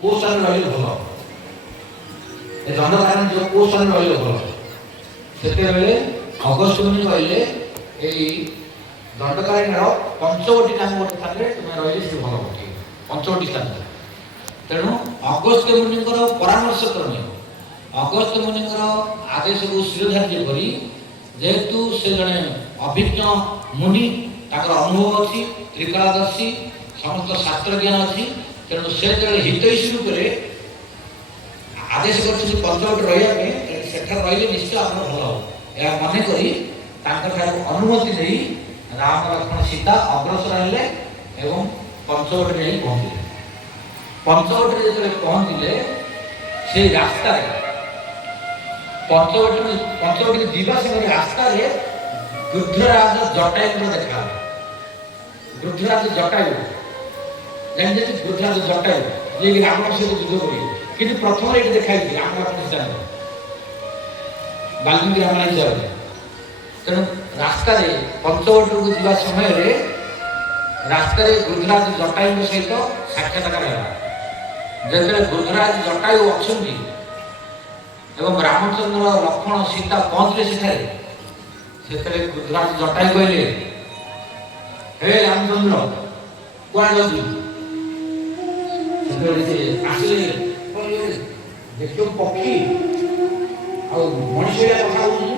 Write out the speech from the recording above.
କୋଉ ସ୍ଥାନରେ ରହିଲେ ଭଲ, ଏ ଦଣ୍ଡକାରଣ୍ୟ ଯୋଉ କୋଉ ସ୍ଥାନରେ ରହିଲେ ଭଲ। ସେତେବେଳେ ଅଗସ୍ତ୍ୟ ମୁନି କହିଲେ ଏଇ ଦଣ୍ଡକାରଣ୍ୟର ପଞ୍ଚବଟୀ ନାମ ଗୋଟେ ସ୍ଥାନରେ ତୁମେ ରହିଲେ ସେ ଭଲ ପଠିବ, ପଞ୍ଚବଟୀ ସ୍ଥାନରେ। ତେଣୁ ଅଗସ୍ତ୍ୟ ମୁନିଙ୍କର ପରାମର୍ଶ କ୍ରମେ ଅଗସ୍ତ୍ୟ ମୁନିଙ୍କର ଆଦେଶକୁ ଶିରୋଧାର୍ଯ୍ୟ କରି, ଯେହେତୁ ସେ ଜଣେ ଅଭିଜ୍ଞ ମୁନି, ତାଙ୍କର ଅନୁଭବ ଅଛି, ତ୍ରିକାଳଦର୍ଶୀ, ସମସ୍ତ ଶାସ୍ତ୍ର ଜ୍ଞାନ ଅଛି, ତେଣୁ ସେ ଯେତେବେଳେ ହିତୈଷୀ ରୂପରେ ଆଦେଶ କରିଛନ୍ତି ପଞ୍ଚବଟୀ ରହିବା ପାଇଁ, ସେଠାରେ ରହିଲେ ନିଶ୍ଚୟ ଆମର ଭଲ ହେବ। ଏହା ମନେ କରି ତାଙ୍କଠାରୁ ଅନୁମତି ନେଇ ରାମ ଲକ୍ଷ୍ମଣ ସୀତା ଅଗ୍ରସର ହେଲେ ଏବଂ ପଞ୍ଚବଟୀରେ ଯାଇ ପହଞ୍ଚିଲେ। ପଞ୍ଚବଟୀରେ ଯେତେବେଳେ ପହଞ୍ଚିଲେ, ସେଇ ରାସ୍ତାରେ ପଞ୍ଚବଟୀ ଯିବା ସମୟରେ ରାସ୍ତାରେ ବୃଦ୍ଧରାଜ ଜଟାୟୁଙ୍କର ଦେଖାହେଲା। ବୃଦ୍ଧରାଜ ଜଟାୟୁ ଜାଣିଛନ୍ତି, ବୃଦ୍ଧରାଜ ଜଟାୟୁ ଯିଏକି ରାମଙ୍କ ସହିତ ଯୁଦ୍ଧ କରିବେ, କିନ୍ତୁ ପ୍ରଥମରେ ଏଠି ଦେଖାଇଛି ରାମ ଲକ୍ଷ୍ମଣ ସୀତାଙ୍କର ବାଲ୍ମୀକି ରାମାୟଣ ହିସାବରେ। ତେଣୁ ରାସ୍ତାରେ ପଞ୍ଚବଟୀକୁ ଯିବା ସମୟରେ ରାସ୍ତାରେ ବୃଦ୍ଧରାଜ ଜଟାୟୁଙ୍କ ସହିତ ସାକ୍ଷାତକାର ହେଲା। ଯେତେବେଳେ ବୃଦ୍ଧରାଜ ଜଟାୟୁ ଅଛନ୍ତି ଏବଂ ରାମଚନ୍ଦ୍ର ଲକ୍ଷ୍ମଣ ସୀତା ପହଞ୍ଚିଲେ ସେଠାରେ, ସେତେବେଳେ ବୃଦ୍ଧରାଜ ଜଟାୟୁ କହିଲେ, ହେ ରାମଚନ୍ଦ୍ର କୁଆଡ଼େ ଯାଉଛୁ? ସେତେବେଳେ ସେ ଆସିଲେ, ଦେଖିବ ପକ୍ଷୀ ଆଉ ମଣିଷ କଥା ହଉଛନ୍ତି,